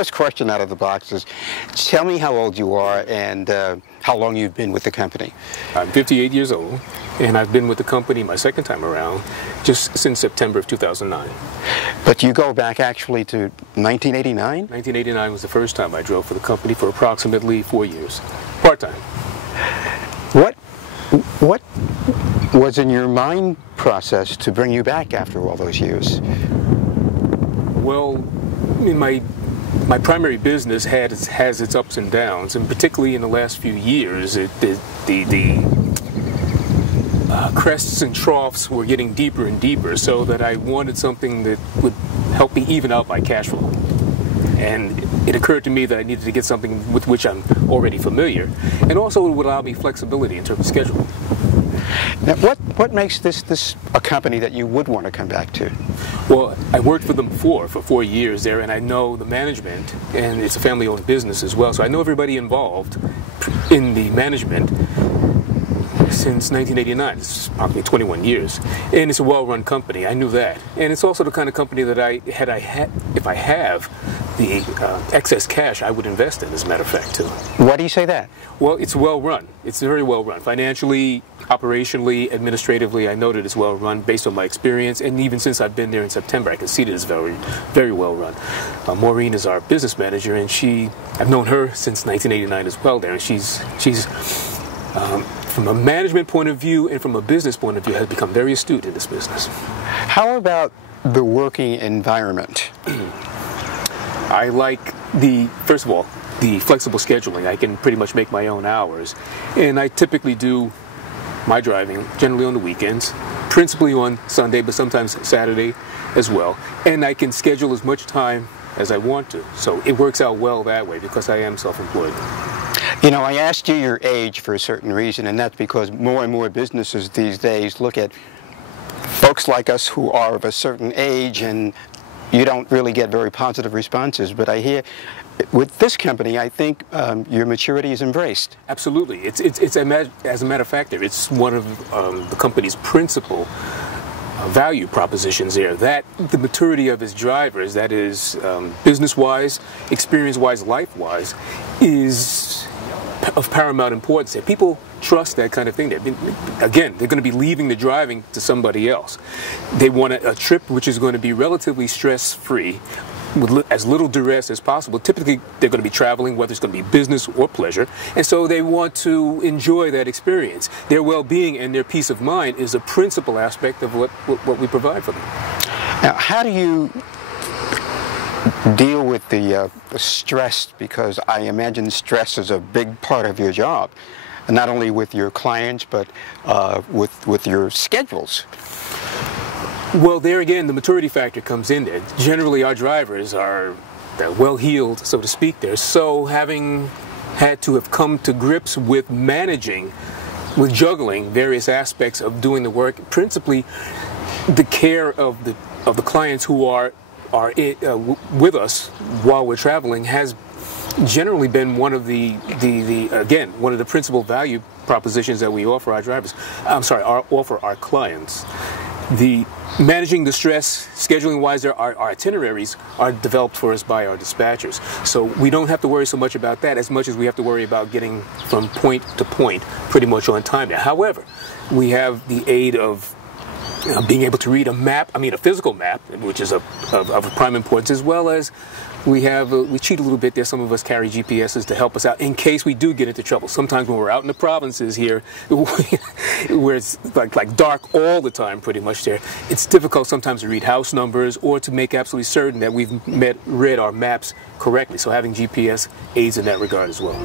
first question out of the box is, tell me how old you are and how long you've been with the company. I'm 58 years old, and I've been with the company my second time around just since September of 2009. But you go back actually to 1989? 1989 was the first time I drove for the company for approximately 4 years, part-time. What was in your mind process to bring you back after all those years? Well, in my primary business has its ups and downs, and particularly in the last few years, the crests and troughs were getting deeper and deeper, so that I wanted something that would help me even out my cash flow. And it occurred to me that I needed to get something with which I'm already familiar, and also it would allow me flexibility in terms of schedule. Now, what makes this a company that you would want to come back to? Well, I worked for them before for 4 years there, and I know the management, and it's a family-owned business as well, so I know everybody involved in the management since 1989. It's probably 21 years, and it's a well-run company. I knew that, and it's also the kind of company that if I have the excess cash, I would invest in, as a matter of fact, too. Why do you say that? Well, it's well-run. It's very well-run. Financially, operationally, administratively, I know that it's well-run based on my experience, and even since I've been there in September, I can see that it's very, very well-run. Maureen is our business manager, and I've known her since 1989 as well there, and she's from a management point of view and from a business point of view, has become very astute in this business. How about the working environment? I like first of all, the flexible scheduling. I can pretty much make my own hours, and I typically do my driving generally on the weekends, principally on Sunday, but sometimes Saturday as well, and I can schedule as much time as I want to, so it works out well that way because I am self-employed. You know, I asked you your age for a certain reason, and that's because more and more businesses these days look at folks like us who are of a certain age, and you don't really get very positive responses. But I hear with this company, I think your maturity is embraced. Absolutely. It's as a matter of fact, it's one of the company's principal value propositions there, that the maturity of its drivers, that is business-wise, experience-wise, life-wise, is of paramount importance. That people trust that kind of thing. Again, they're going to be leaving the driving to somebody else. They want a trip which is going to be relatively stress-free, with as little duress as possible. Typically, they're going to be traveling, whether it's going to be business or pleasure, and so they want to enjoy that experience. Their well-being and their peace of mind is a principal aspect of what we provide for them. Now, how do you deal with the stress? Because I imagine stress is a big part of your job, not only with your clients, but with your schedules. Well, there again, the maturity factor comes in there. Generally, our drivers are well-heeled, so to speak there. So having had to have come to grips with juggling various aspects of doing the work, principally the care of the clients who are with us while we're traveling, has generally been one of the principal value propositions that we offer our drivers. Offer our clients. Managing the stress, scheduling-wise, our itineraries are developed for us by our dispatchers. So we don't have to worry so much about that as much as we have to worry about getting from point to point pretty much on time now. However, we have the aid of being able to read a physical map, which is of prime importance, as well as we cheat a little bit there. Some of us carry GPSs to help us out in case we do get into trouble. Sometimes when we're out in the provinces here, where it's like dark all the time pretty much there, it's difficult sometimes to read house numbers or to make absolutely certain that we've read our maps correctly. So having GPS aids in that regard as well.